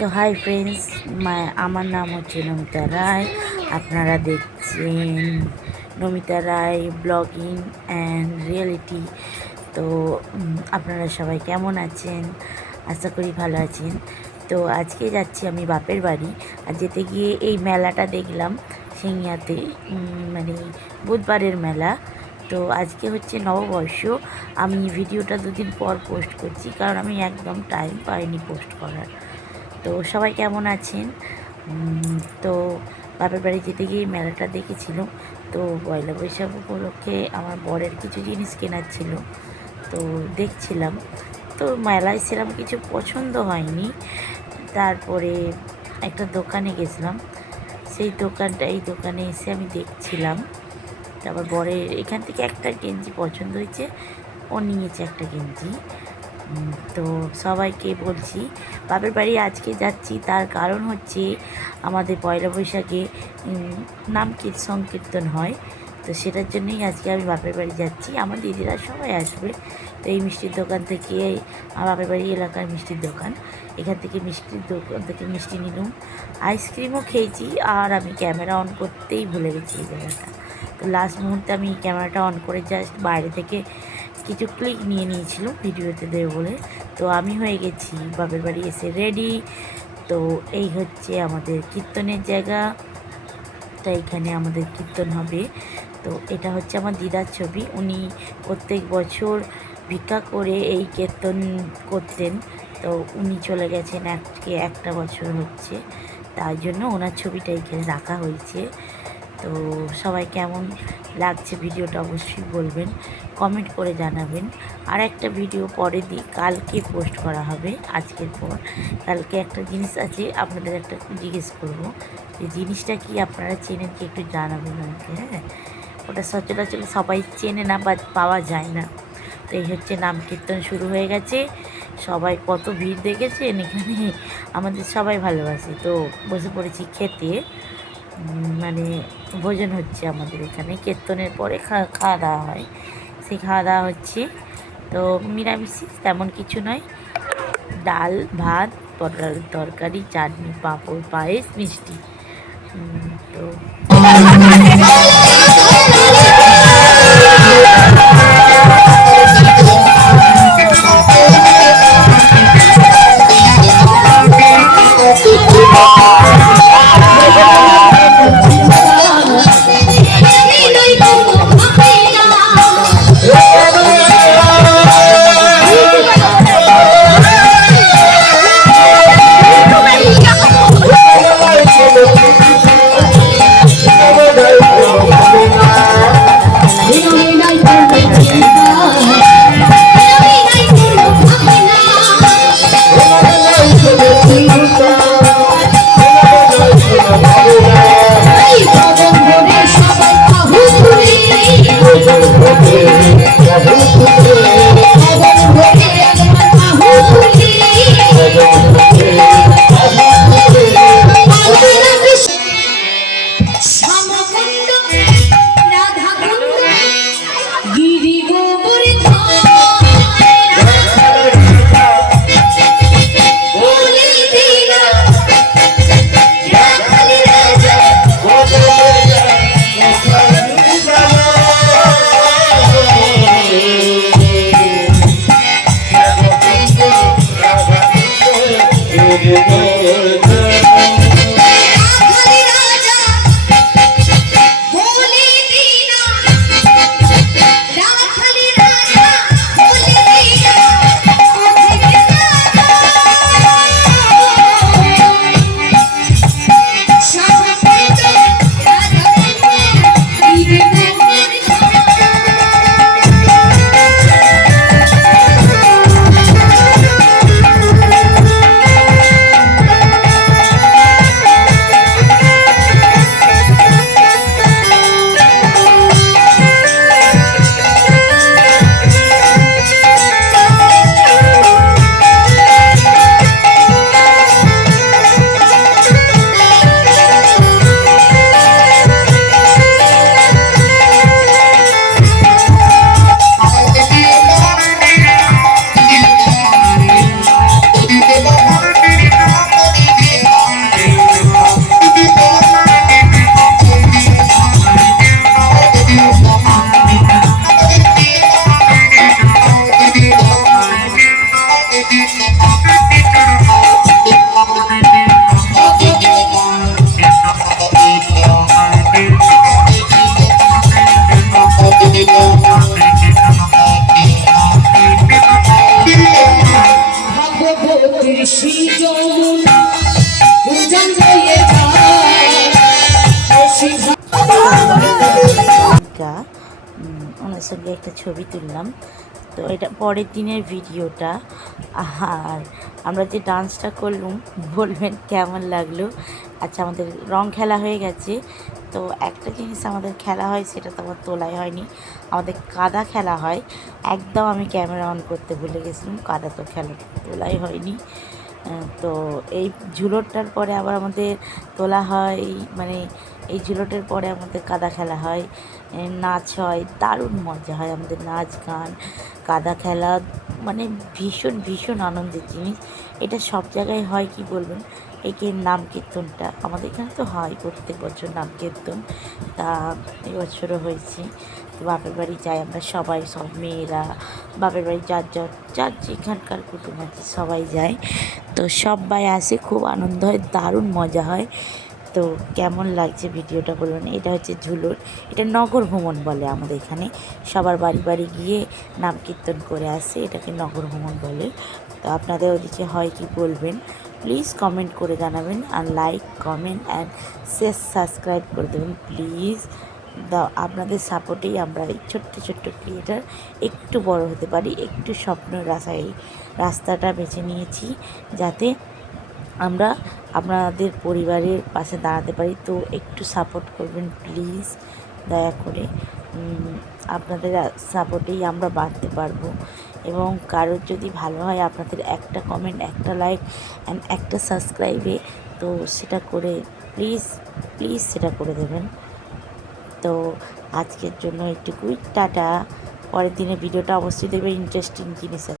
তো hi friends, আমার নাম হচ্ছে নমিতা রায়। আপনারা দেখছেন নমিতা রায় ব্লগিং অ্যান্ড রিয়েলিটি। তো আপনারা সবাই কেমন আছেন? আশা করি ভালো আছেন। তো আজকে যাচ্ছি আমি বাপের বাড়ি। আর যেতে গিয়ে এই মেলাটা দেখলাম সিংয়াতে, মানে বুধবারের মেলা। তো আজকে হচ্ছে নববর্ষ। আমি ভিডিওটা দুদিন পর পোস্ট করছি, কারণ আমি একদম টাইম পাইনি পোস্ট করার। তো সবাই কেমন আছেন? তো বাপের বাড়ি যেতে গিয়ে মেলাটা দেখেছিল। তো পয়লা বৈশাখ উপলক্ষে আমার বরের কিছু জিনিস কেনার ছিল, তো দেখছিলাম। তো মেলায় সেরকম কিছু পছন্দ হয়নি। তারপরে একটা দোকানে গেছিলাম, সেই এই দোকানে এসে আমি দেখছিলাম। তারপর বরের এখান থেকে একটা গেঞ্জি পছন্দ হয়েছে, ও নিয়েছে একটা গেঞ্জি। তো সবাইকে বলছি বাপের বাড়ি আজকে যাচ্ছি, তার কারণ হচ্ছে আমাদের পয়লা বৈশাখে নাম সংকীর্তন হয়। তো সেটার জন্যই আজকে আমি বাপের বাড়ি যাচ্ছি। আমার দিদিরা সবাই আসবে। তো এই মিষ্টির দোকান থেকে, আমার বাপের বাড়ি এলাকার মিষ্টির দোকান, এখান থেকে মিষ্টির দোকান থেকে মিষ্টি নিলাম, আইসক্রিমও খেয়েছি। আর আমি ক্যামেরা অন করতেই ভুলে গেছি এই জায়গাটা। তো লাস্ট মুহূর্তে আমি ক্যামেরাটা অন করে জাস্ট বাইরে থেকে কিছু ক্লিক নিয়ে নিয়েছিল ভিডিওতে দেবে বলে। তো আমি হয়ে গেছি বাপের বাড়ি এসে রেডি। তো এই হচ্ছে আমাদের কীর্তনের জায়গা। তো এইখানে আমাদের কীর্তন হবে। তো এটা হচ্ছে আমার দিদার ছবি। উনি প্রত্যেক বছর ভিক্ষা করে এই কীর্তন করতেন। তো উনি চলে গেছেন, আজকে একটা বছর হচ্ছে, তার জন্য ওনার ছবিটা এখানে রাখা হয়েছে। তো সবাই কেমন লাগছে ভিডিওটা অবশ্যই বলবেন, কমেন্ট করে জানাবেন। আর একটা ভিডিও পরে দিই, কালকে পোস্ট করা হবে আজকের পর। কালকে একটা জিনিস আছে, আপনাদের একটা জিজ্ঞেস করবো, যে জিনিসটা কি আপনারা চেনেন কি একটু জানাবেন আমাকে। হ্যাঁ, ওটা সচরাচর সবাই চেনে না বা পাওয়া যায় না। তো এই হচ্ছে নাম কীর্তন শুরু হয়ে গেছে। সবাই কত ভিড় দেখেছেন এখানে, আমাদের সবাই ভালোবাসে। তো বসে পড়েছি খেতে, মানে ভোজন হচ্ছে আমাদের এখানে। কীর্তনের পরে খাওয়া দাওয়া হয়, সেই খাওয়া দাওয়া হচ্ছে। তো নিরামিষি তেমন কিছু নয়, ডাল ভাত, পটল তরকারি, চাটনি, পাঁপড়, পায়েস, মিষ্টি। তো ওনার সঙ্গে একটা ছবি তুললাম। তো এটা পরের দিনের ভিডিওটা। আর আমরা যে ডান্সটা করলাম বলবেন কেমন লাগলো। আচ্ছা, আমাদের রং খেলা হয়ে গেছে। তো একটা জিনিস আমাদের খেলা হয়, সেটা তো আমার তোলাই হয়নি। আমাদের কাদা খেলা হয়। একদম আমি ক্যামেরা অন করতে ভুলে গেছিলাম, কাদা তো খেলা তোলাই হয়নি। তো এই ঝুলোটার পরে আবার আমাদের তোলা হয়, মানে এই ঝুলোটার পরে আমাদের কাদা খেলা হয়, নাচ হয়, দারুণ মজা হয় আমাদের নাচ গান কাদা খেলা, মানে ভীষণ ভীষণ আনন্দের জিনিস। এটা সব জায়গায় হয় কি বলবেন। এই কি নাম কীর্তনটা আমাদের এখানে তো হয় প্রত্যেক বছর নাম কীর্তন। তা এবছরও হয়েছে। তো বাপের বাড়ি যাই আমরা সবাই, সব মেয়েরা বাপের বাড়ি যার যেখানকার কুটুম আছে সবাই যায়। তো সবাই আসে, খুব আনন্দ হয়, দারুণ মজা হয়। তো কেমন লাগছে ভিডিওটা বলবেন। এটা হচ্ছে ঝুলোর, এটা নগর ভ্রমণ বলে আমাদের এখানে। সবার বাড়ি বাড়ি গিয়ে নাম কীর্তন করে আসে, এটাকে নগর ভ্রমণ বলে। তো আপনাদের ওদিকে হয় কি বলবেন, প্লিজ কমেন্ট করে জানাবেন। আর like comment and share subscribe করে দেবেন প্লিজ। আপনাদের সাপোর্টেই আমরা এই ছোট্ট ছোট্ট ক্রিয়েটার একটু বড় হতে পারি। একটু স্বপ্নের রাস্তাটা বেছে নিয়েছি, যাতে আমরা আপনাদের পরিবারের পাশে দাঁড়াতে পারি। তো একটু সাপোর্ট করবেন প্লিজ, দয়া করে। আপনাদের সাপোর্টেই আমরা বাড়তে পারবো। এবং কারোর যদি ভালো হয়, আপনাদের একটা কমেন্ট, একটা লাইক অ্যান্ড একটা সাবস্ক্রাইবে, তো সেটা করে প্লিজ প্লিজ সেটা করে দেবেন। তো আজকের জন্য একটুকুই, টাটা। পরের দিনের ভিডিওটা অবশ্যই দেখবে, ইন্টারেস্টিং জিনিস আছে।